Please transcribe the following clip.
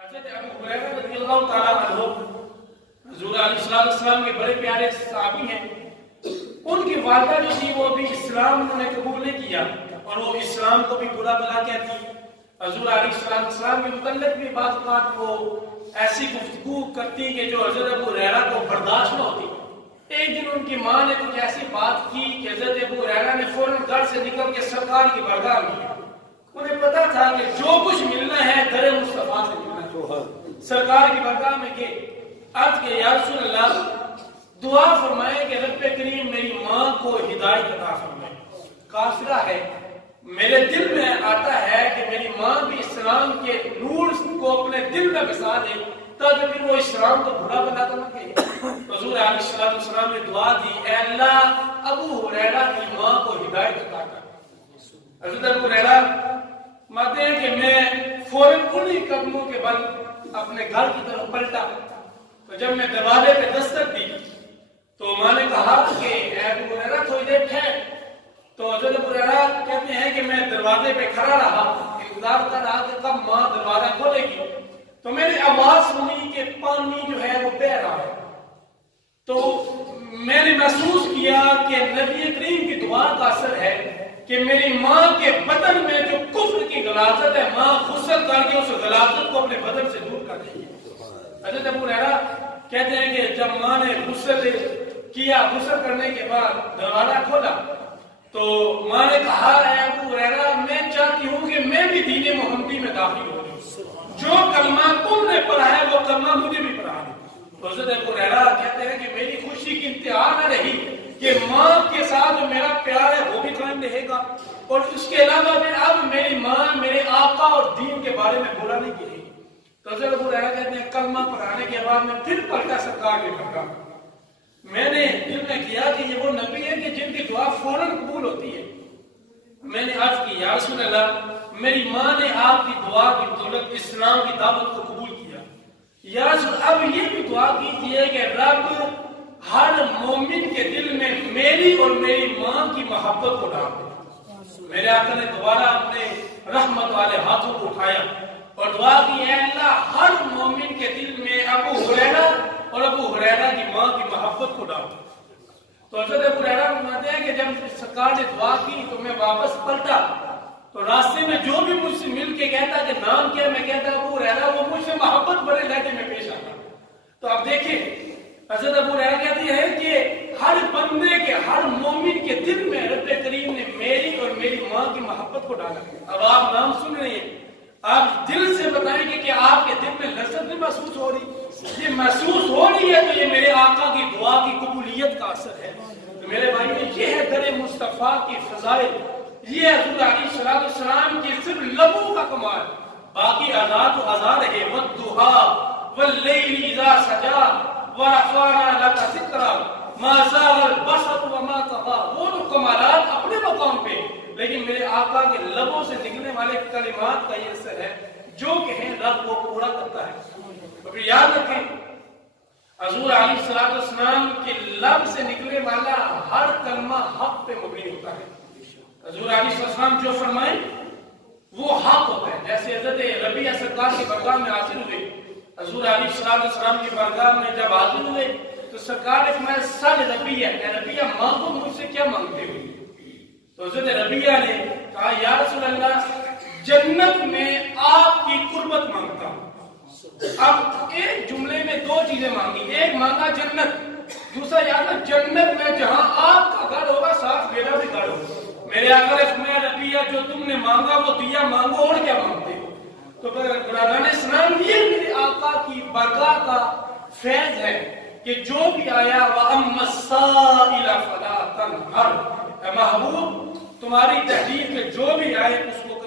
حضرت ابو ہریرہ رضی اللہ تعالیٰ عنہ حضور علیہ السلام کے بڑے پیارے صحابی ہیں. ان کی والدہ جو تھی وہ بھی اسلام انہوں نے قبول نہیں کیا اور وہ اسلام کو بھی برا بلا کہتی. حضور علیہ السلام کے متعلق بھی بعض اوقات وہ ایسی گفتگو کرتی کہ جو حضرت ابو ہریرہ کو برداشت نہ ہوتی. ایک دن ان کی ماں نے کچھ ایسی بات کی کہ حضرت ابو ہریرہ نے فوراً گھر سے نکل کے سرکار کی بارگاہ میں. انہیں پتا تھا کہ جو کچھ ملنا ہے در مصطفیٰ سے ملنا ہے. سرکار کی بارگاہ میں گئے، عرض کہ یا رسول اللہ دعا فرمائے کہ رب کریم میری ماں کو ہدایت عطا فرمائے. کافرہ ہے، میرے دل میں آتا ہے کہ میری ماں بھی اسلام کے نور کو اپنے دل میں بسا دے تاکہ پھر وہ اسلام کو برا بنا کر نہ کہے. حضور علیہ السلام نے دعا دی، اے اللہ ابو ہریرہ کی ماں کو ہدایت عطا کر. حضرت ابو ہریرہ ماتے ہیں کہ میں فوراً انہی قدموں کے بل اپنے گھر کی طرف پلٹا. تو جب میں دروازے پہ دستک دی تو ماں نے کہا کہ اے ابو ہریرہ تھوڑی دیر ٹھہر. تو حضرت ابو ہریرہ کہتے ہیں کہ میں دروازے پہ کھڑا رہا، انتظار کر رہا کہ کب ماں دروازہ کھولے گی. تو میں نے آواز سنی کہ پانی جو ہے وہ بہہ رہا ہے. تو میں نے محسوس کیا کہ نبی کریم کی دعا کا اثر ہے کہ میری ماں کے بدن میں جو کفر کی غلاظت ہے ماں غسل کر کے اس غلاظت کو اپنے بدن سے دور کر دے گی. حضرت ابو ہریرہ کہتے ہیں کہ جب ماں نے غسل کیا، غسل کرنے کے بعد دروازہ کھولا تو ماں نے کہا اے ابو ہریرہ میں چاہتی ہوں کہ میں بھی دین محمدی میں داخل ہوں. جو کلمہ تم نے پڑھا ہے وہ کلمہ مجھے بھی پڑھا ہے. حضرت ابو ہریرہ کہتے ہیں کہ میری خوشی کی انتہا نہ رہی کہ ماں کے ساتھ جو میرا پیار ہے وہ بھی قائم رہے گا اور اس کے علاوہ پھر اب میری ماں میرے آقا اور دین کے بارے میں برا نہیں کہے گی. تو حضرت ابو ہریرہ کہتے ہیں کلمہ پڑھانے کے بعد میں پھر پلٹا سرکار کے بارگاہ. میں نے دل میں کیا کہ یہ وہ نبی ہے کہ جن کی دعا فوراً قبول ہوتی ہے. میں نے عرض کی یا رسول اللہ میری ماں نے آپ کی دعا کی بدولت اسلام کی دعوت کو قبول کیا. یا رسول اب یہ بھی دعا کیجیے کہ رب ہر مومن کے دل میں میری اور میری ماں کی محبت کو ڈال دے. میرے آقا نے دوبارہ اپنے رحمت والے ہاتھوں کو اٹھایا اور دعا کی اے اللہ ہر مومن کے دل میں ابو ہریرہ اور ابو ہریرہ کی ماں کی محبت کو ڈال. تو حضرت ابو ہریرہ فرماتے ہیں کہ جب سرکار نے دعا کی تو میں واپس پلٹا تو راستے میں جو بھی مجھ سے مل کے کہتا کہ نام کیا، میں کہتا ابو ہریرہ، وہ مجھ سے محبت بڑے لہجے میں پیش آتا. تو اب دیکھیں حضرت ابو ہریرہ کہتے ہیں کہ ہر بندے کے ہر مومن کے دل میں رب کریم نے میری اور میری ماں کی محبت کو ڈالا. اب آپ نام سن رہے ہیں، آپ دل سے بتائیں گے کہ آپ کے دل میں لذت نہیں محسوس ہو رہی؟ یہ محسوس ہو رہی ہے تو یہ میرے آقا کی دعا کی قبولیت کا اثر ہے. تو میرے بھائیو یہ ہے در مصطفیٰ کی فضائل، یہ حضور علیہ السلام کی صرف لبوں کا کمال. باقی آزاد و آزاد ہے والضحیٰ واللیل اذا سجا ورفعنا لک ذکرک ما زاغ البصر وما طغیٰ، وہ تو کمالات اپنے مقام پہ، لیکن میرے آقا کے لبوں سے نکلنے والے کلمات کا یہ اثر ہے جو کہیں رب وہ پورا کرتا ہے. تو پھر یاد رکھیں حضور علیہ السلام کے لب سے نکلنے والا ہر کلمہ حق پہ مبنی ہوتا ہے. حضور علیہ السلام جو فرمائیں وہ حق ہوتا ہے. جیسے حضرت ربیعہ سرکار کی بارگاہ میں حاضر ہوئے، حضور علیہ السلام کی بارگاہ میں جب حاضر ہوئے تو سرکار نے فرمایا سل ربیعہ، اے ربیعہ مانگو مجھ سے کیا مانگتے ہو؟ تو حضرت ربیعہ نے کہا یا رسول اللہ جنت میں آپ کی قربت مانگتا ہوں. اب ایک جملے میں دو چیزیں مانگی، ایک مانگا جنت، دوسرا یاد ہے جنت میں جہاں آپ کا گھر ہوگا ساتھ میرا بھی گھر ہوگا. میرے آقا نے فرمایا ربیعہ جو تم نے مانگا وہ دیا، مانگو اور کیا مانگتے ہو؟ تو برادران اسلام یہ میرے آقا کی بارگاہ کا فیض ہے کہ جو بھی آیا وَأَمَّا السَّائِلَ فَلَا تَنْهَرْ، اے محبوب تمہاری تحریر کے جو بھی آئے اس کو